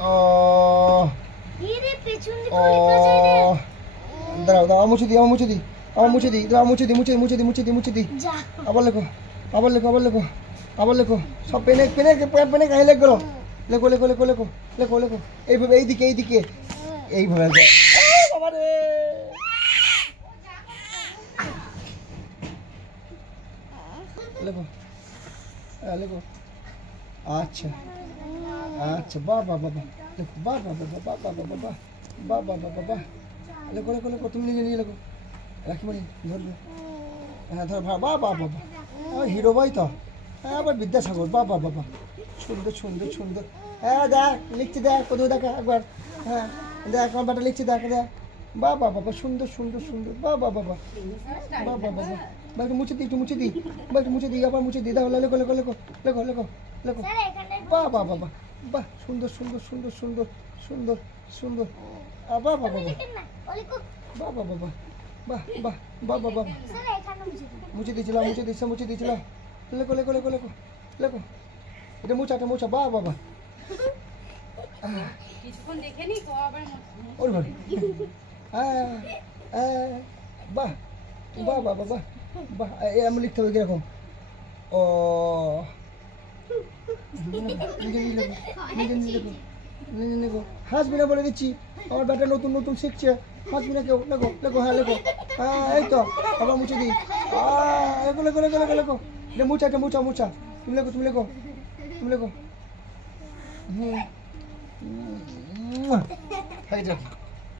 ও দাঁড়াও দাঁড়াও, মুছে দিই, আমার মুছে দিই, আমার মুছে দিই, দাঁড়াও মুছে দিই, মুছে মুছে দিই, মুছে দিই, মুছে দিই। আবার লেখো, আবার লেখো, আবার লেখো, আবার লেখো। সব পেনে পেনে পেনে গায়ে লেখো, লেখো লেখো লেখো লেখো লেখো লেখো। এইভাবে এইদিকে এইদিকে এইভাবে। বাবা রে, লেখো, হ্যাঁ লেখো। আচ্ছা আচ্ছা, বাবা বাবা লেখো, বাবা বাবা বাবা বাবা বাবা বাবা বাবা বাবা। লেখো লেখো লেখো, তুমি নিজে নিজে লেখো। রাখিমণি ধরবে, হ্যাঁ ধর, বাবা বাবা বাবা, হিরো ভাই তো। হ্যাঁ আবার বিদ্যাসাগর, বাবা বাবা, সুন্দর সুন্দর সুন্দর। হ্যাঁ দেখ লিখছি, দেখ কোথাও দেখ একবার। হ্যাঁ দেখ আমার বাটা লিখছি, দেখ দেখ। বাবা বাবা, সুন্দর সুন্দর সুন্দর, বাবা বাবা বাবা বাবা। বা একটু মুছে দিই, একটু মুছে দিই, বা একটু মুছে দিই, আবার মুছে দিই। দেখো লেখো লেখো লেখো লেখো লেখো লেখো। বাবা বাবা বাহ, সুন্দর সুন্দর সুন্দর সুন্দর সুন্দর সুন্দর। বাবা বাবা বাবা বাবা বাহ বাহ বাবা বাবা। মুছে দিয়েছিলাম, মুছে দিচ্ছিলাম, মুছে দিয়েছিলাম। লেখো লেখো লেখো লেখো লেখো। এটা মুছা, এটা মুছা, বাহ বাবা। ওর ভাই, হ্যাঁ হ্যাঁ, বাহ বাহ বাবা বাহ বাহ। আমি লিখতে হবে কিরকম? ও নিজে নিজে লেখো, নিজে নিজে লেখো, নিজে লেখো। হাসবি না বলে দিচ্ছি, আমার ব্যাটা নতুন নতুন শিখছে। হাসবি না কেউ, লেখো লেখো, হ্যাঁ লেখো। হ্যাঁ এই তো, আবার মুছে দিই। লেখো লেখো লেখো লেখো লেখো। এটা মুছা, এটা মুছা মুছা। তুমি লেখো, তুমি লেখো, তুমি লেখো। হুম, এই যে